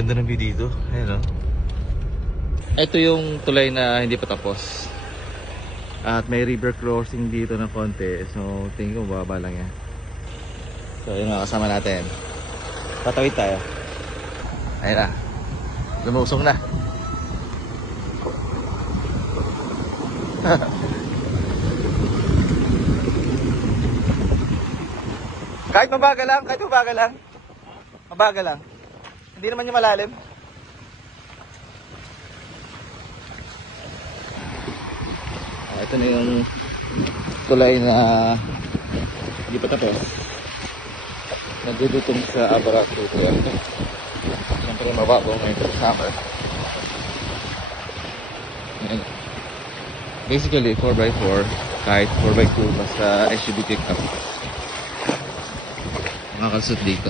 Ganda ng view dito. Ayan, oh. Ito yung tulay na hindi pa tapos. At may river crossing dito ng konti. So, tingin ko bababa lang yan. So, yun mga kasama natin. Tatawid tayo. Ayun na. Lumusong na. Kahit mabagal lang, kahit mabagal lang. Mabagal lang. Hindi naman yung malalim. Ito na yung tulay na hindi pa tapos. Nagdudutong sa Abarato. Siyempre mababaw ngayon sa summer. Ayan. Basically 4x4 kahit 4x2 basta SUV pickup. Makakalusot dito.